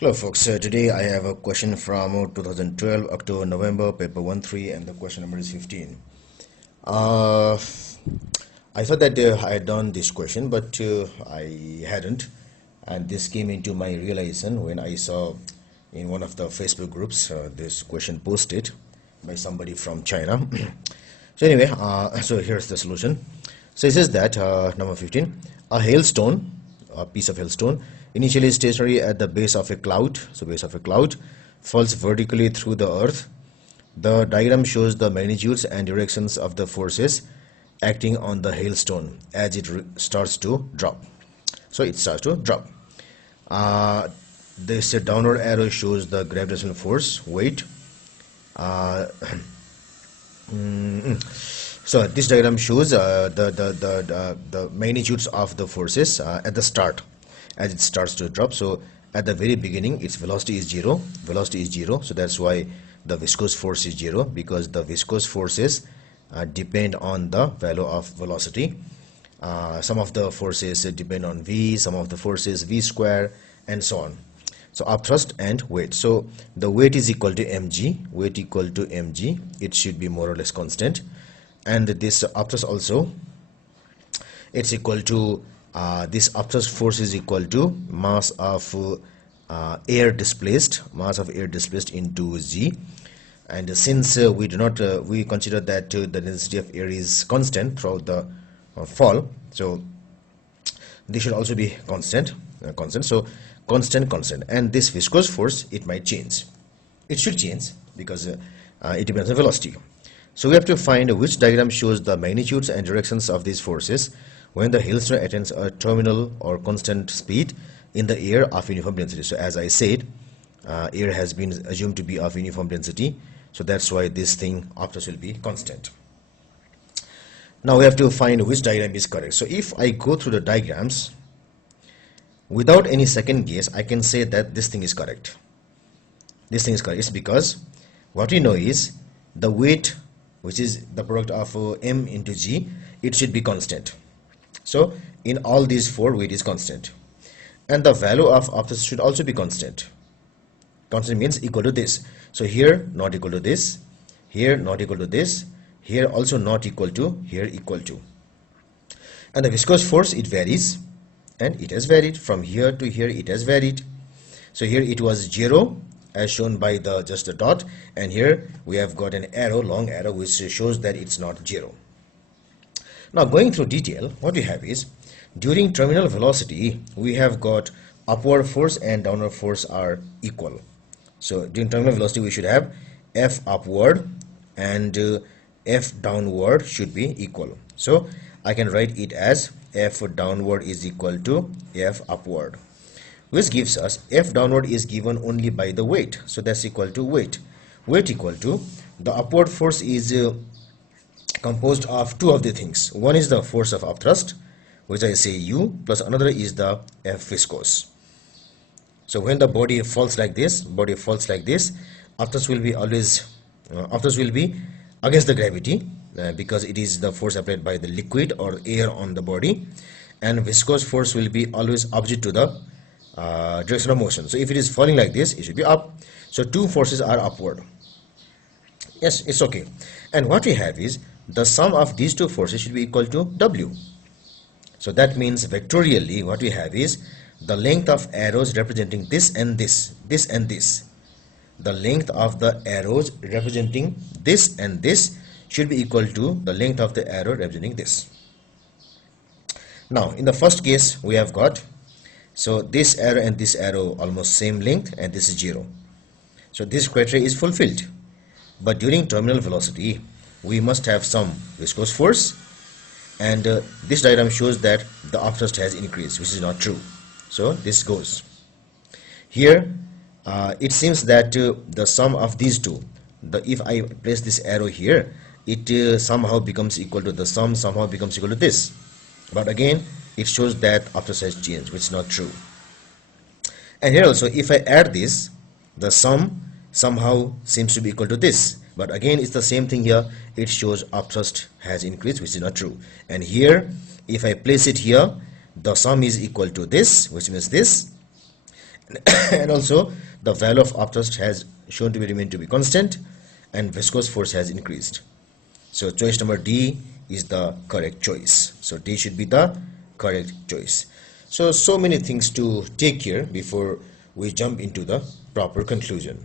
Hello folks, today I have a question from 2012 October November paper 1-3 and the question number is 15. I thought that I had done this question but I hadn't, and this came into my realization when I saw in one of the Facebook groups this question posted by somebody from China. So anyway, so here's the solution. So it says that number 15, a hailstone, a piece of hailstone, initially stationary at the base of a cloud, so base of a cloud, falls vertically through the earth. The diagram shows the magnitudes and directions of the forces acting on the hailstone as it starts to drop. So it starts to drop. This downward arrow shows the gravitational force, weight. So this diagram shows the magnitudes of the forces at the start as it starts to drop. So at the very beginning its velocity is zero, so that's why the viscous force is zero, because the viscous forces depend on the value of velocity. Some of the forces depend on v, some of the forces v square, and so on. So upthrust and weight. So the weight is equal to mg, it should be more or less constant, and this upthrust also, it's equal to this upthrust force is equal to mass of air displaced into z. And since we do not we consider that the density of air is constant throughout the fall, so this should also be constant. So constant, and this viscous force, it might change, it should change, because it depends on velocity. So we have to find which diagram shows the magnitudes and directions of these forces when the hailstone attains a terminal or constant speed in the air of uniform density. So as I said, air has been assumed to be of uniform density, so that's why this thing upthrust will be constant. Now we have to find which diagram is correct. So if I go through the diagrams without any second guess, I can say that this thing is correct. This thing is correct. It's because what we know is the weight, which is the product of m into g, it should be constant. So in all these four, weight is constant, and the value of upthrust should also be constant. Constant means equal to this. So here not equal to this, here not equal to this, here also not equal to, here equal to. And the viscous force, it varies, and it has varied from here to here, it has varied. So here it was 0 as shown by the just a dot, and here we have got an arrow, long arrow, which shows that it's not 0. Now going through detail, what we have is during terminal velocity we have got upward force and downward force are equal. So during terminal velocity we should have F upward and F downward should be equal. So I can write it as F downward is equal to F upward, which gives us F downward is given only by the weight, so that's equal to weight equal to the upward force is composed of two of the things. One is the force of upthrust, which I say U, plus another is the F viscous. So when the body falls like this, upthrust will be always upthrust will be against the gravity, because it is the force applied by the liquid or air on the body, and viscous force will be always opposite to the direction of motion. So if it is falling like this, it should be up. So two forces are upward. Yes, it's okay. And what we have is the sum of these two forces should be equal to W. So that means vectorially what we have is the length of arrows representing this and this, this and this. The length of the arrows representing this and this should be equal to the length of the arrow representing this. Now in the first case we have got, so this arrow and this arrow almost same length, and this is 0. So this criteria is fulfilled. But during terminal velocity we must have some viscous force, and this diagram shows that the upthrust has increased, which is not true. So this goes here. It seems that the sum of these two, if I place this arrow here, it somehow becomes equal to the sum, somehow becomes equal to this. But again it shows that upthrust has changed, which is not true. And here also if I add this, the sum somehow seems to be equal to this, but again it's the same thing here, it shows upthrust has increased, which is not true. And here if I place it here, the sum is equal to this, which means this, And also the value of upthrust has shown to be remain to be constant, and viscous force has increased. So choice number D is the correct choice. So D should be the correct choice. So many things to take care before we jump into the proper conclusion.